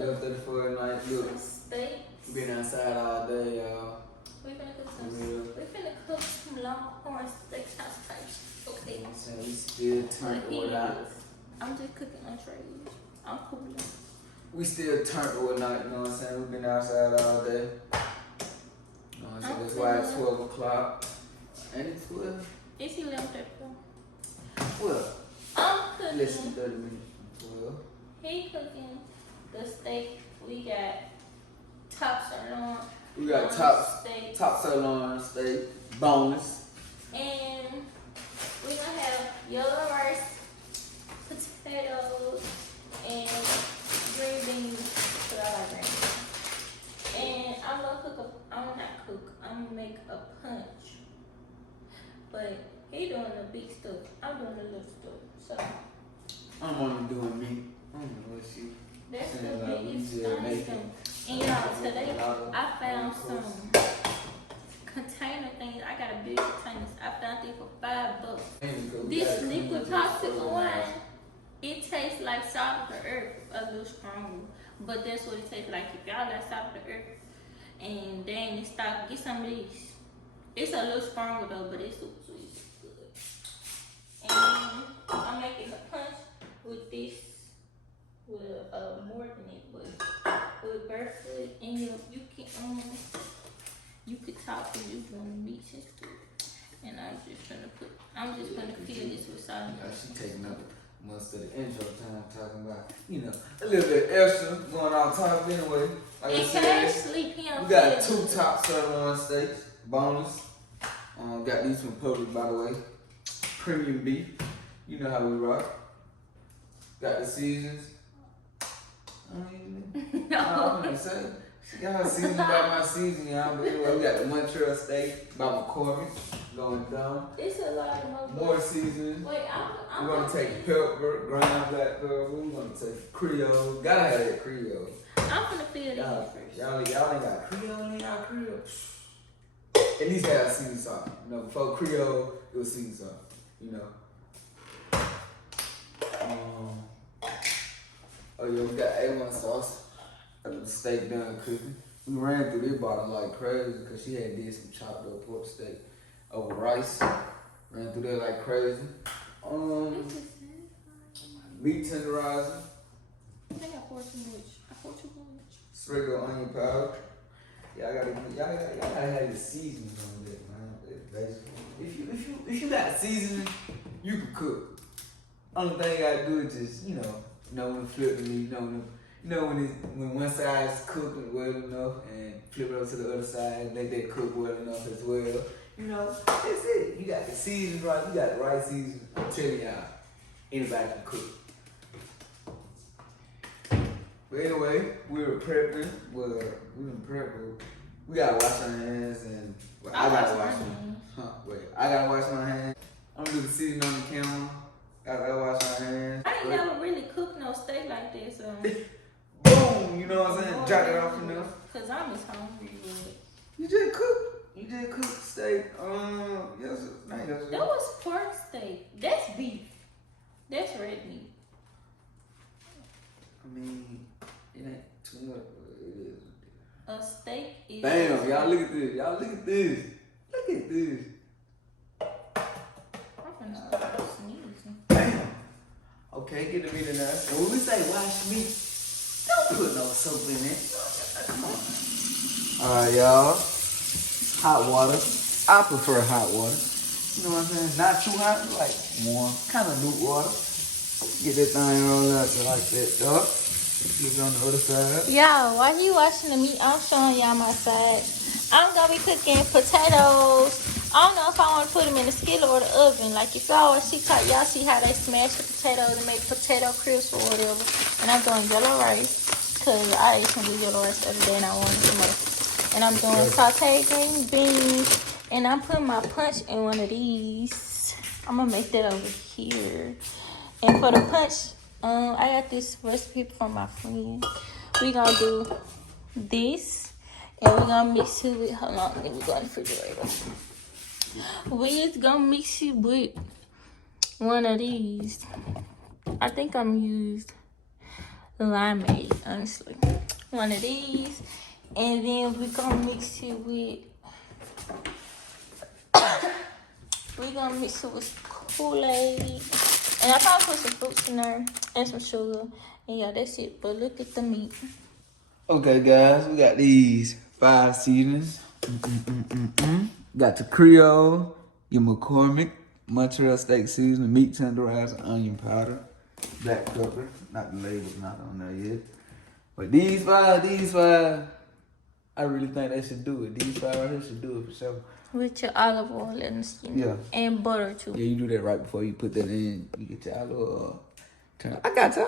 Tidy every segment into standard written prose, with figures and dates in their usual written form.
Left it for a night. Look, steaks. been outside all day, y'all. We finna cook some Longhorn steakhouse type. Okay. You know what I'm saying? We still turned the wood out. I'm just cooking entrees. I'm cooling. We still turned the wood out, you know what I'm saying? We've been outside all day. You know what I'm saying? That's why it's 12 o'clock. And it's 12. It's 11:34. Well, I'm cooking. less than 30 minutes from 12. He cooking the steak. We got top sirloin. We got top sirloin steak, boneless. And we're gonna have yellow rice, potatoes, and green beans. But I like green beans. And I'm gonna make a punch. But he doing the big stuff. I'm doing the little stuff. So I'm only doing meat. I don't know what she. that's the like biggest we just make thing. it. And y'all, today I found some container things. I got a big container. I found it for $5. This liquid popsicle wine, it tastes like salt of the earth, a little stronger. But that's what it tastes like. If y'all like salt of the earth and they ain't in stock, get some of these. It's a little stronger though, but it's super sweet. It's good. And I'm making a punch with this, with more than it, but with barefoot, and you could talk if you want to meet his food. And I'm just gonna fill this with salt. She taking up most of the intro time talking about, a little bit extra going on top anyway. Like I said, Sleep him. we got 2 top sirloin steaks, boneless. Got these from Publix, by the way. Premium beef. You know how we rock. Got the seasons. No. I'm gonna say. She got her seasoning by my seasoning, y'all. But anyway, we got the Montreal steak by McCormick going down. It's a lot of more seasoning. Wait, we're gonna take pepper, ground black pepper. We're gonna take Creole. Gotta have that Creole. I'm gonna fill it Y'all first. y'all ain't got Creole, At least have season salt. Before Creole, it was season salt. Oh yeah, we got A1 sauce. The steak done cooking. We ran through this bottle like crazy because she had did some chopped up pork steak over rice. Ran through that like crazy. Meat tenderizer. I think I poured too much. Sprinkle onion powder. Y'all gotta have your seasoning on that, man. Basically, if you got seasoning, you can cook. Only thing you gotta do is just when to flip the meat, when one side's cooked well enough, and flip it up to the other side, let that cook well enough as well. That's it. You got the seasoning right. You got the right seasoning. I'm telling y'all, anybody can cook. But anyway, we were prepping. We didn't prep. We gotta wash our hands, and I gotta wash my hands. I gotta wash my hands. I'm gonna do the seasoning on the camera. Gotta wash my hands. I ain't never really cooked no steak like this. Boom, you know what I'm saying? Drop it off in there. Cause I'm as hungry with it. You just cook steak. Yes, that was pork steak. That's beef. That's red meat. I mean, it ain't too much, but it is. A steak is. Damn, y'all look at this. I'm finna start sneezing. Damn. Okay, get the meat in there. And when we say wash meat, don't put no soap in it. Come on. Alright, y'all. Hot water. I prefer hot water. You know what I'm saying? Not too hot, like warm. Kind of lukewarm. Get that thing rolled up like that, dog. Look on the other side. Y'all, while he washing the meat, I'm showing y'all my side. I'm gonna be cooking potatoes. I don't know if I want to put them in the skillet or the oven. Like if y'all see how they smash the potatoes and make potato crisps or whatever. And I'm doing yellow rice because I ate some good yellow rice the other day and I wanted some more. And I'm doing sauteed green beans and I'm putting my punch in one of these. I'm gonna make that over here. And for the punch, I got this recipe from my friend. We gonna do this, and we're gonna mix it with. Hold on, let me go in the refrigerator. We just gonna mix it with one of these. I think I'm used limeade, honestly. One of these. And then we're gonna mix it with Kool-Aid. And I probably put some fruits in there and some sugar. And yeah, that's it. But look at the meat. Okay, guys, we got these 5 seasonings. Got the Creole, your McCormick, mozzarella steak seasoning, meat tenderizer, onion powder, black pepper. Not the label's not on there yet. But these five, I really think they should do it. These 5 right here should do it for sure. With your olive oil and and butter too. Yeah, you do that right before you put that in. You get your olive oil. I got time.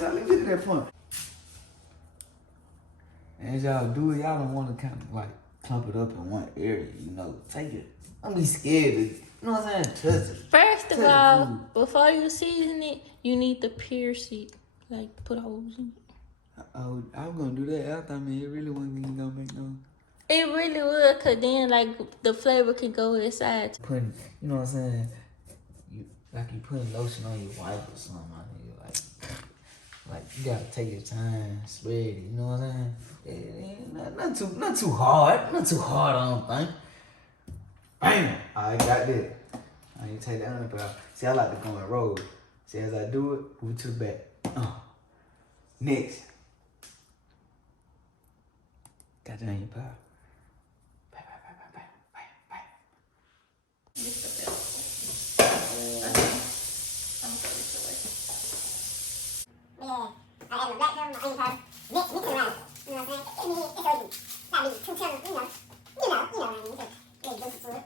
Let me get to that point. And as y'all do it, y'all don't want to kind of like clump it up in one area, you know. Take it. Don't be scared to, you know what I'm saying? Touch it. First of all, before you season it, you need to pierce it. Like, put holes in it. Oh, I was going to do that after. I mean, it really wasn't even going to make no... It really would, because then, like, the flavor can go inside. Putting, you know what I'm saying? You putting lotion on your wife or something. I mean, like you got to take your time, spread it, you know what I'm saying? Not too hard. Not too hard, I don't think. Bam! I got that. I need to take that onion powder. See, I like to go and roll. See, as I do it, move it to the back. Next. Got the onion powder. Bam, bam, bam, bam, bam, bam. Yeah, I have a black pepper, my onion powder, mix it around. You know what I'm saying? It's OG. Gotta be 2 channels, you know what I mean. It's a really juicy food.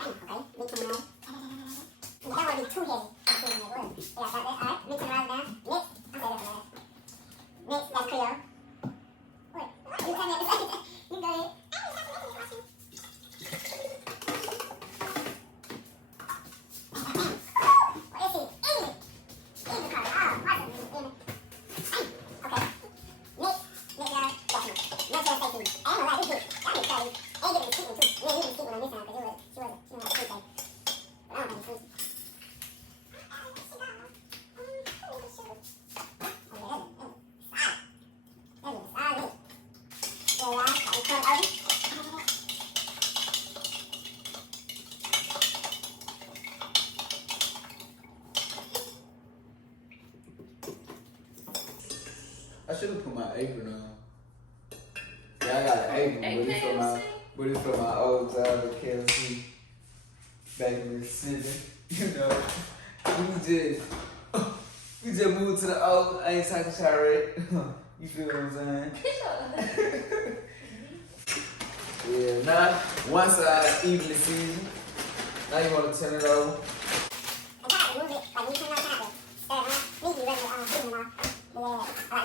Okay, mix it around. You don't want to be too heavy. Yeah, got that. Alright, mix it around down. Mix. I'll say that for last. Mix, that's Creole. Wait, you tell me at the second. You go ahead. I should have put my apron on. Yeah, I got an apron, but it's from my old job at KFC back in Mississippi. You know, we just moved to the old. I ain't talking chariot. You feel what I'm saying? Yeah, now one side evenly seasoned. Now you want to turn it over. I got to move it, like you turn it on top of it. Stir it on. Maybe regular seasoning on. Yeah, I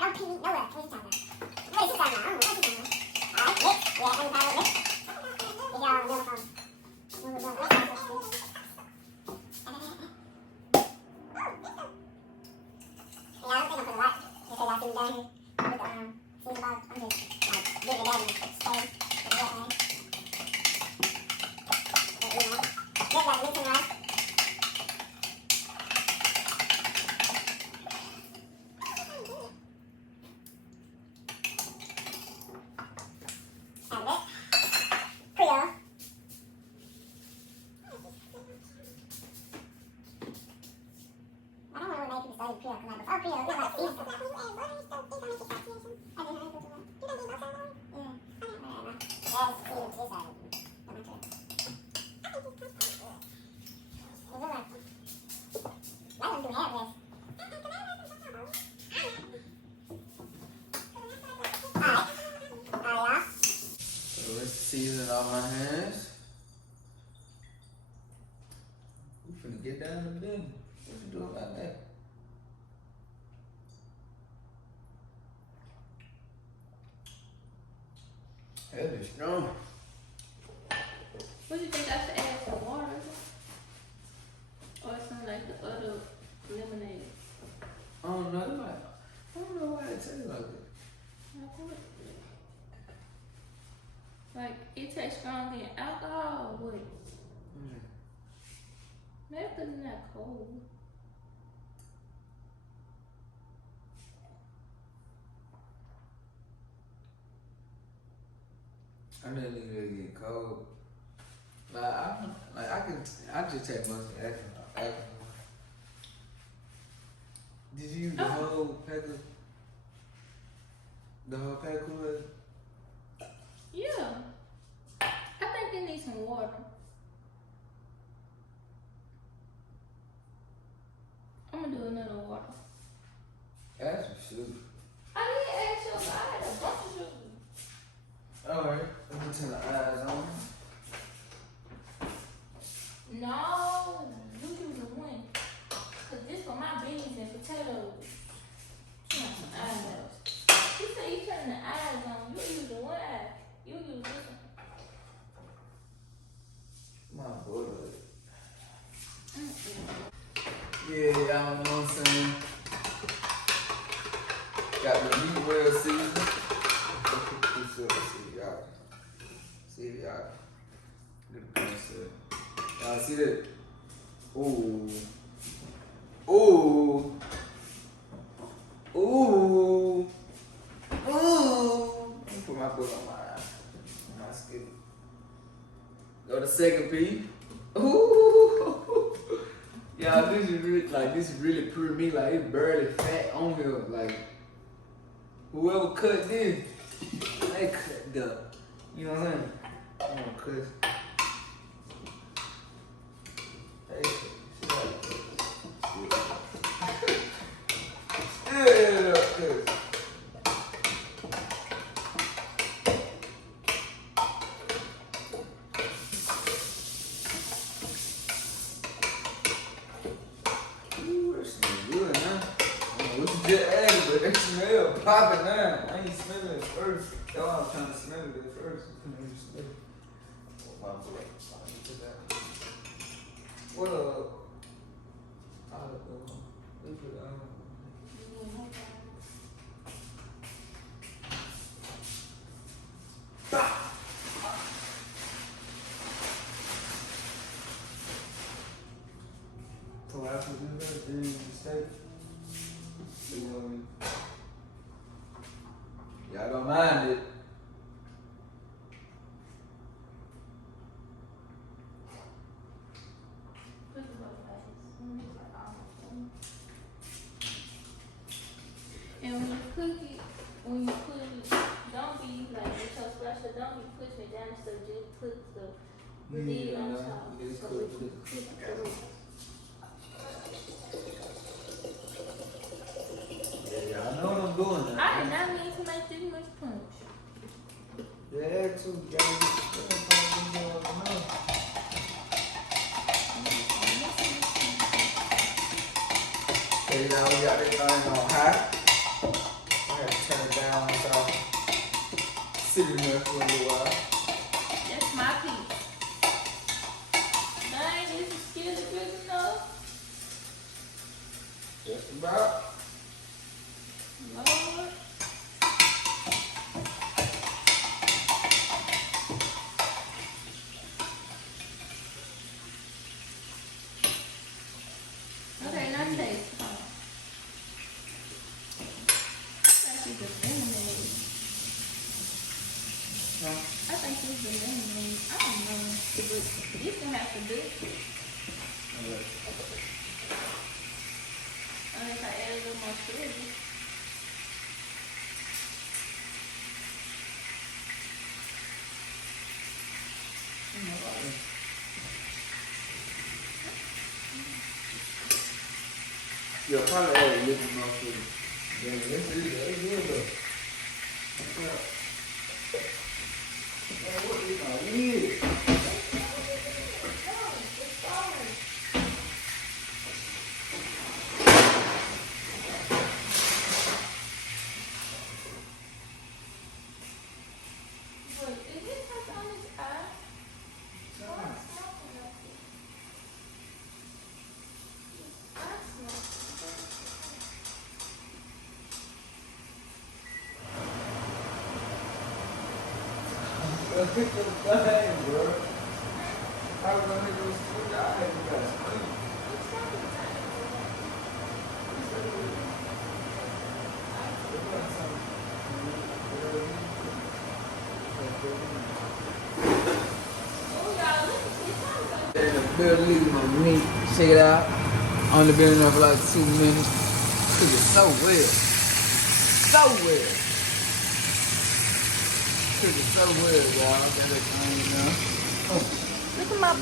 like going same process. Black pepper first. Same oil on both sides, man. Both sides get that, get that pepper flavor. So you can take it out. Season all my hands. We finna get down to business. What you doing about that? That is strong. What do you think I should add some water? Or it tastes stronger than alcohol. What? Maybe because it's not cold. I know niggas get cold. I just take most of the alcohol. Did you use the whole pack of? The whole pack of it? Yeah. I think it needs some water. I'm gonna do another water. That's for sure. I didn't ask you, I had a bunch of sugar. Alright, let me turn the eyes on. No, you use the one. Cause this for my beans and potatoes. You want some eyes. You say you turn the eyes on. You use the one eye. You use this one. My boy. Yeah, y'all know what I'm saying? Got the meat well seasoned. See if y'all get a concept. Y'all see that? Ooh. Ooh. Ooh. Ooh. Let me put my book on my skin. Go to second P. Ooh. Y'all, this is really pretty me. Like, it's barely fat on here. Like, whoever cut this, they cut the, you know what I'm saying? I'm gonna cut. Yeah, cut. Ooh, that smells good, huh? I don't know what you just added, but that smell popping now. I ain't smelling it first. That's why I'm trying to smell it at first. What so after this, then you steak. Y'all don't mind it. And when you cook it, when you put it, don't be like with your splasher, don't be pushing it down, so just put the lid on top. Just So cook it can cook through. Yeah, I know what I'm doing now. I did not mean to make this much punch. Yeah, too. Okay, now we got this thing on high. I have to turn it down so I'm sitting there for a little while. That's my piece. Dang, this is still good enough. Just about. Lord. Okay, now taste. I think it's lemonade. No. I think it's the lemonade. I don't know. But you can have to do it. Okay. Unless I add a little more sugar. Yeah, probably add a little more sugar. Yeah, that's good though. Yeah. Man, what is my weird? Wait, is this like on his eye? Why is it smoking like this? His eye smoking. bro. I was gonna go school. I had to go to school. Barely leaving my meat. Check it out. Only been in there for like 2 minutes. Cook it so well. So well. Cook it so well, y'all. Got that thing now. Oh. Look at my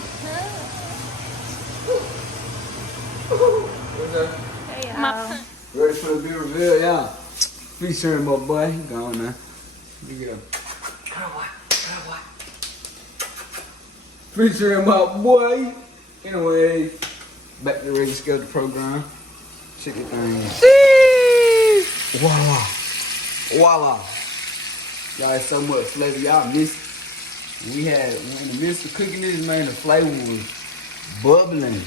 What's that? Hey, y'all. Ready for the big reveal, y'all. Featuring my boy. He gone now. Look at him. Featuring my boy. Anyway, back to the regular schedule program. Check it thing. Voila. Voila. Y'all had so much flavor. Y'all missed it. We had, in the midst of cooking this, man, the flavor was bubbling.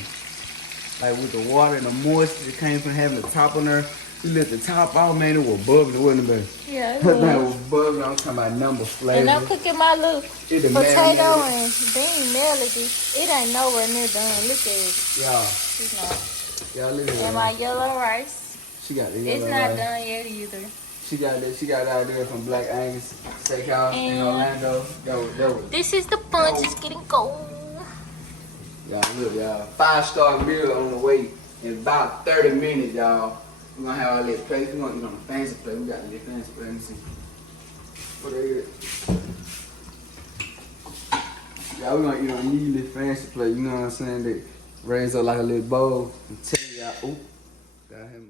Like with the water and the moisture that came from having the top on there. You let the top off, man, it was bubbling, wasn't it, man? Yeah, it That was. was bubbling. I'm talking about number flavor. And I'm cooking my little It done potato marinated. and bean melody. It ain't nowhere near done. Look at it. Y'all, It's not. y'all look at And that. my yellow rice. She got the It's yellow not rice. done yet either. She got out there from Black Angus Steakhouse in And- Orlando. That was. This is the punch. It's getting cold. Y'all look, y'all. 5-star meal on the way in about 30 minutes, y'all. We're gonna have our little place. We're gonna eat on the fancy plate. We got a little fancy plate. Let me see. What they is. Y'all, we're gonna eat on a little fancy plate. You know what I'm saying? That raise up like a little bowl. I'm telling y'all. Oh, got him.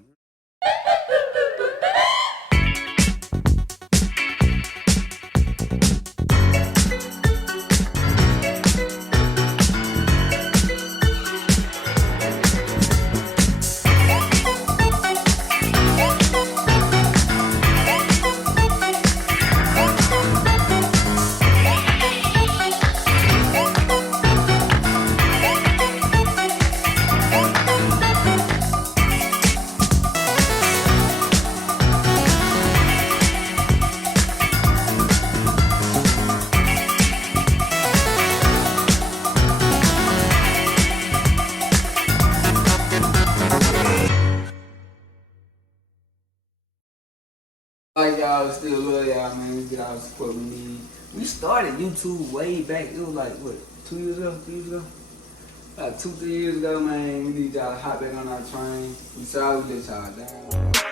Like y'all, still love y'all, man. We get all the support we need. We started YouTube way back. It was like, what, 2 years ago? 3 years ago? Like 2-3 years ago, man. We need y'all to hop back on our train. We sorry we let y'all down.